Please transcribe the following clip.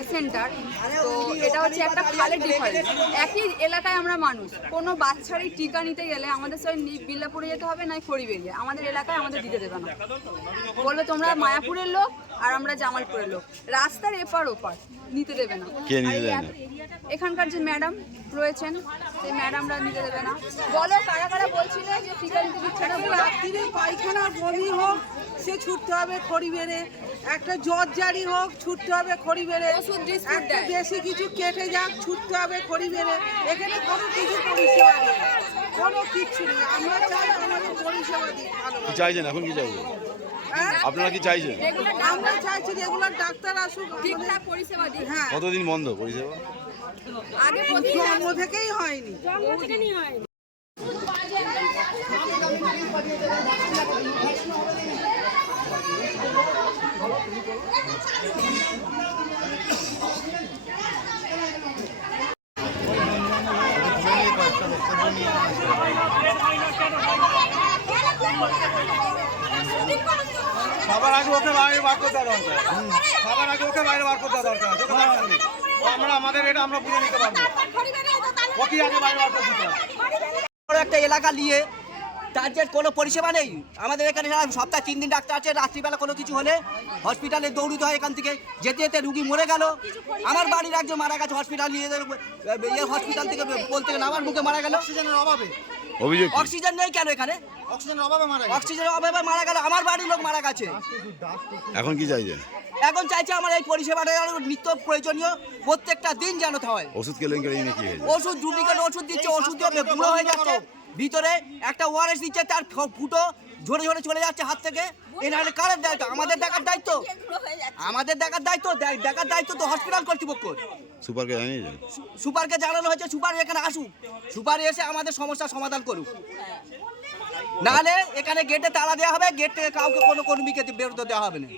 Health centre. তো এটা হচ্ছে একটা খালের ডিফারেন্স। একই এলাকায় আমরা মানুষ, কোনো বাচ্চারই টিকা নিতে গেলে আমাদের সঙ্গে বিল্লাপুরে যেতে হবে, নয় খড়িবেড়িয়া। আমাদের এলাকায় আমাদের দিতে দেবে না, বলবে তোমরা মায়াপুরের লোক আর আমরা জামালপুরের লোক, রাস্তার এপার ওপার নিতে দেবে না। এখানকার যে ম্যাডাম রয়েছেন সেই ম্যাডামরা নিতে দেবে না। বলো কারা কারা বলছিল যে টিকা নিতে দিচ্ছে না? রাত্রিরে পায়খানা বমি হোক সে ছুটতে হবে খড়িবেড়ে, একটা জ্বর জারি হোক ছুটতে হবে খড়িবেড়ে, একটা বেশি কিছু কেটে যাক ছুটতে হবে খড়িবেড়ে। এখানে কোনো কিছু পরিষেবা নেই, কোনো কিচ্ছু নেই। আমরা চাই আমাদের পরিষেবা দিই ভালো। কি চাইছেন এখন, কি চাইছেন আপনারা, কি চাইছেন? আমরা চাইছি রেগুলার ডাক্তার আসুক, ঠিকঠাক পরিষেবা দিই। হ্যাঁ, কতদিন বন্ধ পরিষেবা? আগে জন্ম থেকেই হয়নি। সবার আগে ওকে বাইরে বার করতে দরকার, সবার আগে ওকে বাইরে বার করতে দরকার। আমরা আমাদের এটা আমরা বুঝে নিতে পারবো, ওকে আগে বাইরে বার করতে দিতে হবে। একটা এলাকা নিয়ে তার যে কোনো পরিষেবা নেই। আমাদের এখানে সপ্তাহে 3 দিন ডাক্তার আছে, রাত্রিবেলা কোনো কিছু হলে হসপিটালে দৌড়িতে হয়। এখান থেকে যেতে যেতে রুগী মরে গেল। আমার বাড়ির একজন মারা গেছে হসপিটাল নিয়ে, হসপিটাল থেকে বলতে গেলে আমার মুখে মারা গেল অক্সিজেনের অভাবে। অক্সিজেন নেই কেন এখানে? অক্সিজেনের অভাবে মারা গেল, আমার বাড়ির লোক মারা গেছে। এখন কি চাইছেন? এখন চাইছে আমার এই পরিষেবাটা নিত্য প্রয়োজনীয় প্রত্যেকটা দিন যেন হয়। ওষুধ কেলেঙ্কারি নাকি? ওষুধ ডুপ্লিকেট ওষুধ দিচ্ছে, ওষুধ দিয়ে বুড়ো হয়ে যাচ্ছে। ভিতরে একটা ওআরএস দিচ্ছে, তার ফুটো ঝরে ঝরে চলে যাচ্ছে হাত থেকে। এখানে কার দায়িত্ব? আমাদের দেখার দায়িত্ব, আমাদের দেখার দায়িত্ব, দেখার দায়িত্ব তো হসপিটাল কর্তৃপক্ষ। সুপারকে জানিয়েছেন? সুপারকে জানানো হয়েছে, সুপার এখানে আসুক, সুপার এসে আমাদের সমস্যার সমাধান করুক। নাহলে এখানে গেটে তালা দেওয়া হবে, গেট থেকে কাউকে কোনো কর্মীকে বেরোতে দেওয়া হবে না।